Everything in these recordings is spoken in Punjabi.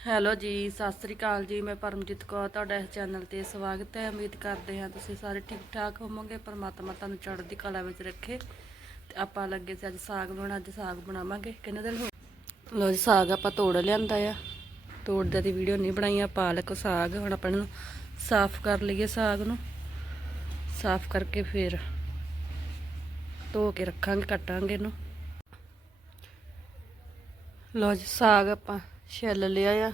ਹੈਲੋ ਜੀ, ਸਤਿ ਸ੍ਰੀ ਅਕਾਲ ਜੀ, ਮੈਂ ਪਰਮਜੀਤ ਕੌਰ, ਤੁਹਾਡਾ ਇਸ ਚੈਨਲ ਤੇ ਸਵਾਗਤ ਹੈ। ਉਮੀਦ ਕਰਦੇ ਹਾਂ ਤੁਸੀਂ ਸਾਰੇ ਠੀਕ ਠਾਕ ਹੋਵੋਗੇ, ਪਰਮਾਤਮਾ ਤੁਹਾਨੂੰ ਚੜ੍ਹਦੀ ਕਲਾ ਵਿੱਚ ਰੱਖੇ। ਤੇ ਆਪਾਂ ਲੱਗੇ ਸੀ ਅੱਜ ਸਾਗ ਬਣਾਉਣਾ, ਅੱਜ ਸਾਗ ਬਣਾਵਾਂਗੇ। ਕਿੰਨੇ ਦਿਨ ਹੋ ਲੋ ਜੀ, ਸਾਗ ਆਪਾਂ ਤੋੜ ਲਿਆਂਦਾ ਆ। ਤੋੜਦੇ ਦੀ ਵੀਡੀਓ ਨਹੀਂ ਬਣਾਈ ਆ ਪਾਲਕ ਸਾਗ, ਹੁਣ ਆਪਾਂ ਇਹਨੂੰ ਸਾਫ਼ ਕਰ ਲਈਏ ਸਾਗ ਨੂੰ। ਸਾਫ਼ ਕਰਕੇ ਫਿਰ ਧੋ ਕੇ ਰੱਖਾਂਗੇ, ਕੱਟਾਂਗੇ ਇਹਨੂੰ। ਲੋ ਜੀ, ਸਾਗ ਆਪਾਂ ਛਿੱਲ ਲਿਆ ਆ।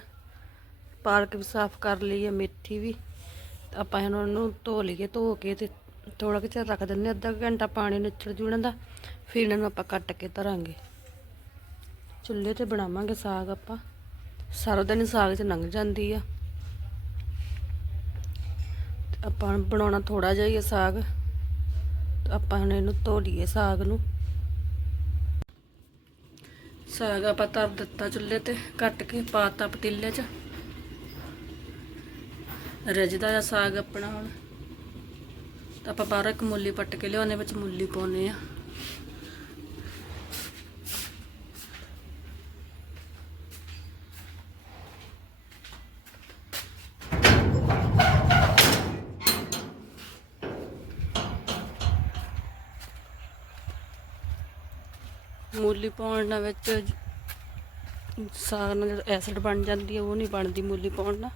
ਪਾਲਕ ਵੀ ਸਾਫ਼ ਕਰ ਲਈ ਆ ਮੇਥੀ ਵੀ। ਆਪਾਂ ਇਹਨਾਂ ਨੂੰ ਧੋ ਲਈਏ ਧੋ ਕੇ ਤੇ ਥੋੜਾ ਕੁ ਚਿਰ ਰੱਖ ਦਿੰਦੇ ਹਾਂ, ਅੱਧਾ ਘੰਟਾ ਪਾਣੀ ਨਿਚੜ ਜੂਣ ਦਾ ਫਿਰ ਇਹਨਾਂ ਨੂੰ ਆਪਾਂ ਕੱਟ ਕੇ ਧਰਾਂਗੇ। ਚੁੱਲ੍ਹੇ ਤੇ ਬਣਾਵਾਂਗੇ ਸਾਗ ਆਪਾਂ। ਸਾਰਾ ਦਿਨ ਸਾਗ 'ਚ ਲੰਘ ਜਾਂਦੀ ਆ। ਤੇ ਆਪਾਂ ਬਣਾਉਣਾ ਥੋੜਾ ਜਿਹਾ ਹੀ ਆ ਸਾਗ। ਆਪਾਂ ਹੁਣ ਇਹਨੂੰ ਧੋ ਲਈਏ ਸਾਗ ਨੂੰ। ਸਾਗ ਆਪਾਂ ਧਰ ਦਿੱਤਾ ਚੁੱਲ੍ਹੇ ਤੇ, ਕੱਟ ਕੇ ਪਾਤਾ ਪਤੀਲੇ 'ਚ। ਰਜਦਾ ਆ ਸਾਗ ਆਪਣਾ ਹੁਣ। ਤਾਂ ਆਪਾਂ ਬਾਹਰੋਂ ਇੱਕ ਮੂਲੀ ਪੱਟ ਕੇ ਲਿਆਉਣੇ, ਵਿੱਚ ਮੂਲੀ ਪਾਉਨੇ ਆ ਮੂਲੀ ਪਾਉਣ ਨਾਲ ਵਿੱਚ ਸਾਗ ਨਾਲ ਜਿਹੜਾ ਐਸਿਡ ਬਣ ਜਾਂਦੀ ਹੈ, ਉਹ ਨਹੀਂ ਬਣਦੀ ਮੂਲੀ ਪਾਉਣ ਨਾਲ।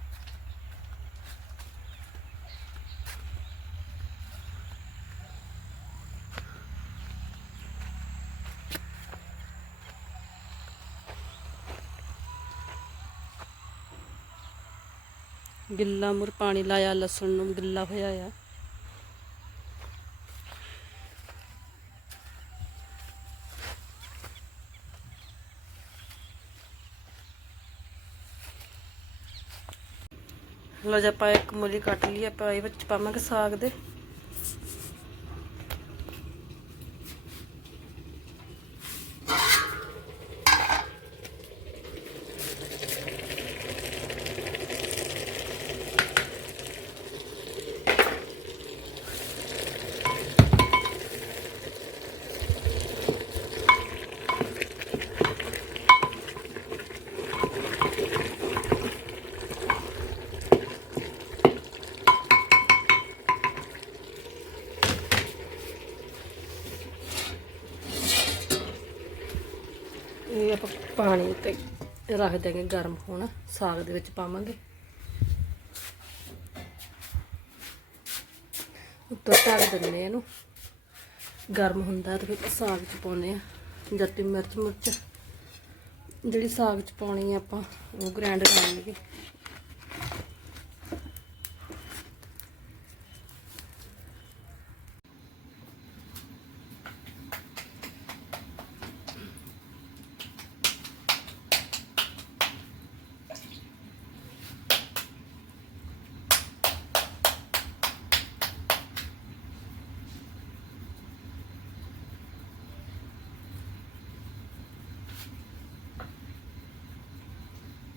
ਗਿੱਲਾ ਮੁਰ ਪਾਣੀ ਲਾਇਆ, ਲਸਣ ਨੂੰ ਗਿੱਲਾ ਹੋਇਆ ਆ। ਲੋ ਜੀ ਆਪਾਂ ਇੱਕ ਮੂਲੀ ਕੱਟ ਲਈ ਆਪਾਂ ਇਹ ਵਿੱਚ ਪਾਵਾਂਗੇ ਸਾਗ ਦੇ ਇਹ ਆਪਾਂ ਪਾਣੀ ਤੇ ਰੱਖ ਦਿਆਂਗੇ ਗਰਮ ਹੋਣਾ, ਸਾਗ ਦੇ ਵਿੱਚ ਪਾਵਾਂਗੇ। ਉੱਤੋਂ ਢੱਕ ਦਿੰਦੇ ਆ ਇਹਨੂੰ। ਗਰਮ ਹੁੰਦਾ ਤੇ ਫਿਰ ਸਾਗ ਚ ਪਾਉਨੇ ਆ ਜੱਟੀ ਮਿਰਚ, ਮੁਰਚ। ਜਿਹੜੀ ਸਾਗ ਚ ਪਾਉਣੀ ਆ ਆਪਾਂ, ਉਹ ਗ੍ਰਾਈਂਡ ਕਰ ਲਈਏ।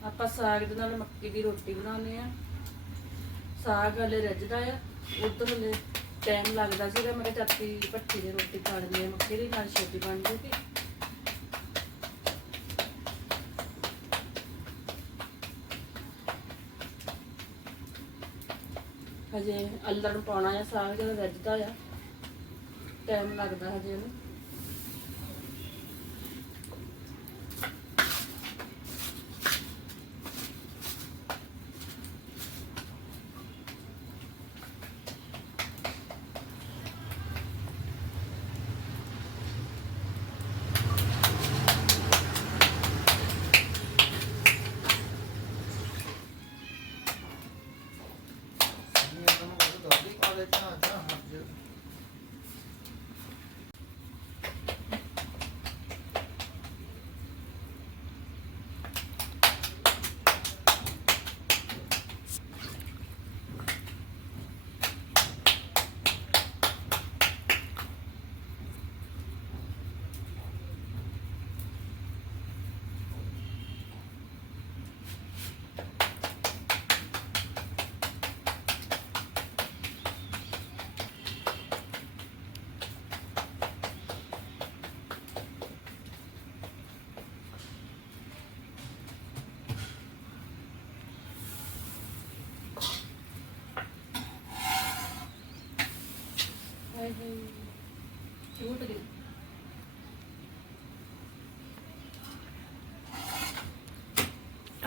ਆਪਾਂ ਸਾਗ ਦੇ ਨਾਲ ਮੱਕੀ ਦੀ ਰੋਟੀ ਬਣਾਉਂਦੇ ਆ ਸਾਗ ਹਲੇ ਰੱਜਦਾ ਆ। ਉਧਰ ਹਲੇ ਟਾਈਮ ਲੱਗਦਾ ਸੀਗਾ ਮੇਰੇ ਚਾਚੀ ਭੱਠੀ ਦੀ ਰੋਟੀ ਖਾ ਆ ਮੱਕੀ ਦੀ ਨਾਲ ਛੇਤੀ ਬਣ ਜੂਗੀ। ਹਜੇ ਅੱਲਣ ਪਾਉਣਾ ਆ, ਸਾਗ ਜਦੋਂ ਰੱਜਦਾ ਆ ਟਾਈਮ ਲੱਗਦਾ ਹਜੇ ਉਹਨੂੰ।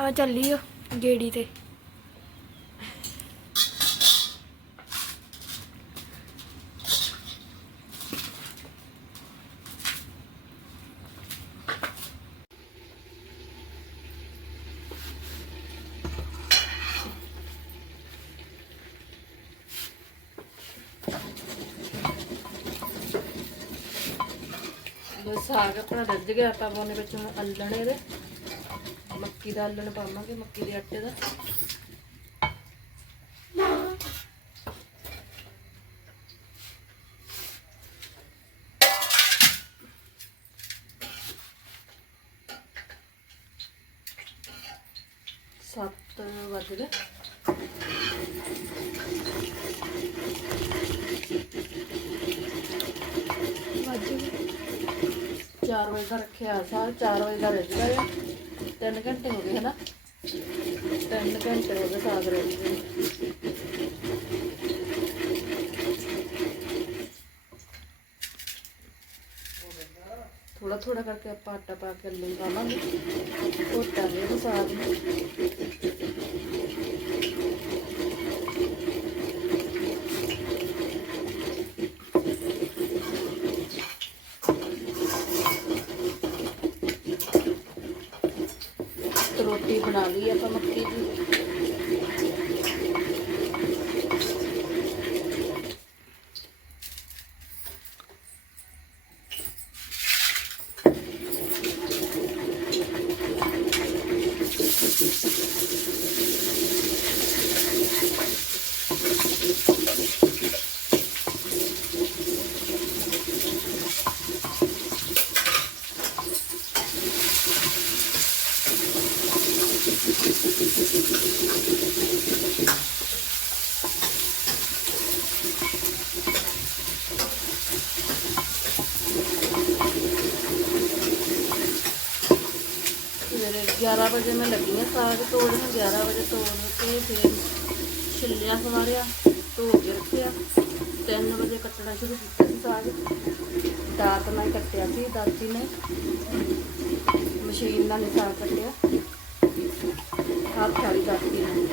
ਆ ਚੱਲੀ ਓ ਗੇੜੀ ਤੇ। ਸਾਗ ਆਪਣਾ ਰੱਜ ਗਿਆ, ਆਪਾਂ ਪਾਉਣੇ ਵਿੱਚ ਹੁਣ ਅੱਲਣ ਇਹਦੇ ਮੱਕੀ ਦਾ ਅੱਲਣ ਪਾਵਾਂਗੇ ਮੱਕੀ ਦੇ ਆਟੇ ਦਾ। ਸੱਤ ਵੱਜ ਗਏ। ਵੱਜ 4 ਵਜੇ ਦਾ ਰੱਖਿਆ, ਸਾਰ 4 ਵਜੇ ਦਾ ਰਹਿ ਗਿਆ 3 ਘੰਟੇ ਹੋ ਗਏ ਹਨਾ 3 ਘੰਟੇ ਹੋ ਗਏ ਸਾਗ ਰੱਜ ਗਏ ਥੋੜਾ ਥੋੜਾ ਕਰਕੇ ਆਪਾਂ ਆਟਾ ਪਾ ਕੇ ਲੈ ਪਾਵਾਂਗੇ ਘੋਟਾ ਦੇ ਇਹਨੂੰ ਸਾਗ ਨੂੰ ਬਣਾ ਲਈ ਆਪਾਂ ਮੱਕੀ ਦੀ ਸਵੇਰੇ 11 ਵਜੇ ਮੈਂ ਲੱਗੀ ਹਾਂ ਸਾਗ ਤੋੜਨ 11 ਵਜੇ ਤੋੜ ਕੇ ਫਿਰ ਛਿੱਲਿਆ ਸਵਾਰਿਆ, ਧੋ ਕੇ ਰੱਖਿਆ। 3 ਵਜੇ ਕੱਟਣਾ ਸ਼ੁਰੂ ਕੀਤਾ ਸੀ ਸਾਗ। ਦਾਤ ਨਾਲ ਕੱਟਿਆ ਸੀ, ਦਾਤੀ ਨੇ। ਮਸ਼ੀਨ ਨਾਲ ਸਾਗ ਕੱਟਿਆ। ਹੱਥ ਵਾਲੀ ਦਾਤੀ ਨੇ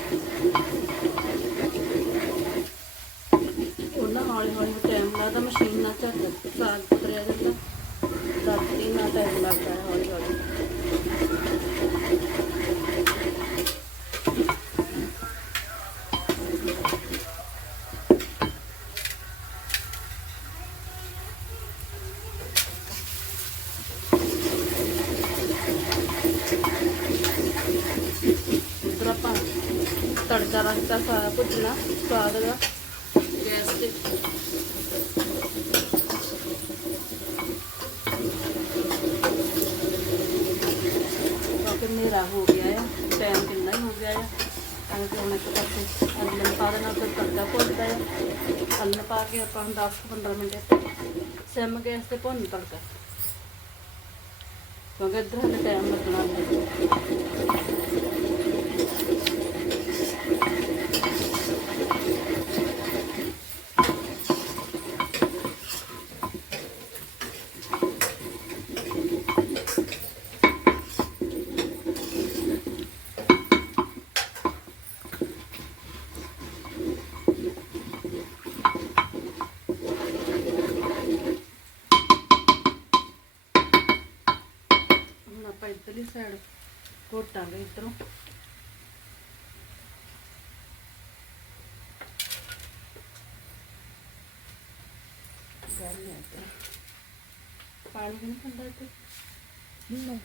ਉਹਨਾਂ ਹੌਲੀ ਹੌਲੀ ਟਾਈਮ ਲੱਗਦਾ, ਮਸ਼ੀਨ ਨਾਲ ਝੱਟ ਸਾਗ ਕਰਿਆ ਜਾਂਦਾ। ਦਾਤੀ ਨਾਲ ਟਾਈਮ ਲੱਗਦਾ ਹੌਲੀ ਹੌਲੀ ਉਧਰ ਆਪਾਂ ਤੜਕਾ ਰੱਖਤਾ ਸਾਰਾ ਭੁੱਜਣਾ ਸਾਗ ਦਾ ਗੈਸ ਤੇ ਕਿਉਂਕਿ ਹਨੇਰਾ ਹੋ ਗਿਆ ਆ ਟਾਈਮ ਕਿੰਨਾ ਹੀ ਹੋ ਗਿਆ ਆ ਐਂ ਤੇ ਹੁਣ ਇੱਕ ਪਾਸੇ ਅੱਲਣ ਪਾ ਦੇਣਾ ਫਿਰ ਤੜਕਾ ਭੁੱਜਦਾ ਆ ਅੱਲਣ ਪਾ ਕੇ ਆਪਾਂ 10-15 ਮਿੰਟ ਸਿਮ ਗੈਸ ਤੇ ਭੁੰਨ ਤੜਕਾ ਕਿਉਂਕਿ ਇੱਧਰ ਹਲੇ ਟਾਈਮ ਲੱਗਣਾ ਹੈ ਹੁਣ ਆਪਾਂ ਇੱਧਰਲੀ ਸਾਈਡ ਘੋਟਾਂਗੇ ਇੱਧਰੋਂ। ਗੱਲ ਹੈ ਪਾਣੀ ਨਹੀਂ ਠੰਡਾ ਇੱਥੇ? ਨਹੀਂ।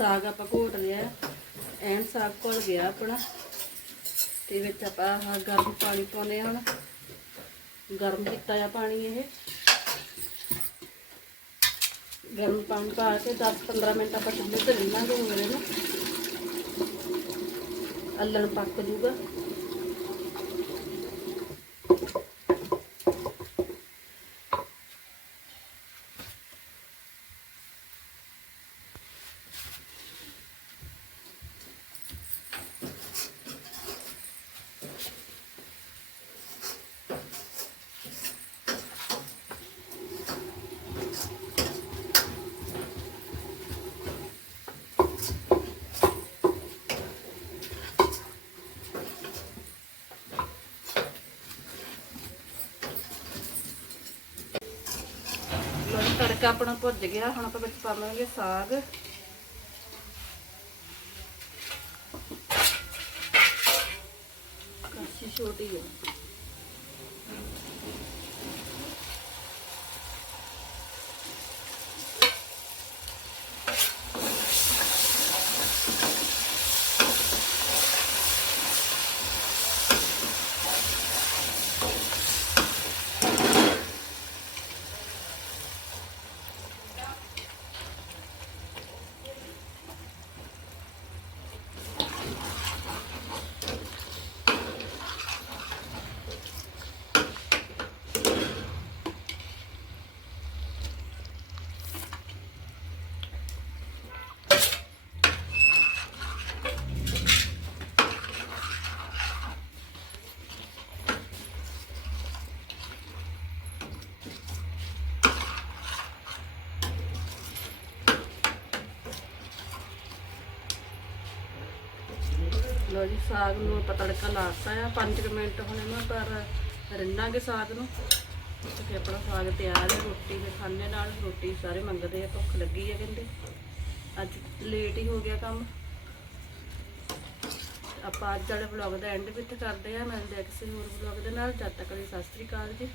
ਸਾਗ ਆਪਾਂ ਘੋਟ ਲਿਆ। ਐਨ ਸਾਗ ਘੁਲ ਗਿਆ ਆਪਣਾ। ਤੇ ਵਿੱਚ ਆਪਾਂ ਆਹ ਗਰਮ ਪਾਣੀ ਪਾਉਂਦੇ ਹਾਂ ਹੁਣ। ਗਰਮ ਕੀਤਾ ਆ ਪਾਣੀ ਇਹ। ਗਰਮ ਪਾਣੀ ਪਾ ਕੇ 10-15 ਮਿੰਟ ਆਪਾਂ ਚੁੱਲ੍ਹੇ ਤੇ ਰਿੰਨਾਂਗੇ ਹੋਰੇ ਨੂੰ। ਅੱਲਣ ਪੱਕ ਜੂਗਾ ਲੋ ਜੀ ਤੜਕਾ ਆਪਣਾ ਭੁੱਜ ਗਿਆ ਹੁਣ ਆਪਾਂ ਵਿੱਚ ਪਾਵਾਂਗੇ ਸਾਗ। ਕਾਸ਼ੀ ਛੋਟੀ ਹੈ। ਲੋ ਜੀ, ਸਾਗ ਨੂੰ ਆਪਾਂ ਤੜਕਾ ਲਾਤਾ ਆ। 5 ਮਿੰਟ ਹੁਣ ਇਹਨਾਂ ਪਰ ਰਿੰਨਾਂਗੇ ਸਾਗ ਨੂੰ। ਤੇ ਫਿਰ ਆਪਣਾ ਸਾਗ ਤਿਆਰ ਹੈ ਰੋਟੀ ਦੇ ਖਾਣੇ ਨਾਲ। ਰੋਟੀ ਸਾਰੇ ਮੰਗਦੇ ਆ, ਭੁੱਖ ਲੱਗੀ ਆ ਕਹਿੰਦੇ। ਅੱਜ ਲੇਟ ਹੀ ਹੋ ਗਿਆ ਕੰਮ। ਆਪਾਂ ਅੱਜ ਵਾਲੇ ਵਲੌਗ ਦਾ ਐਂਡ ਵੀ ਇੱਥੇ ਕਰਦੇ ਆ। ਮਿਲਦੇ ਆ ਕਿਸੇ ਹੋਰ ਵਲੌਗ ਦੇ ਨਾਲ। ਜਦ ਤੱਕ ਲਈ ਸਤਿ ਸ੍ਰੀ ਅਕਾਲ ਜੀ।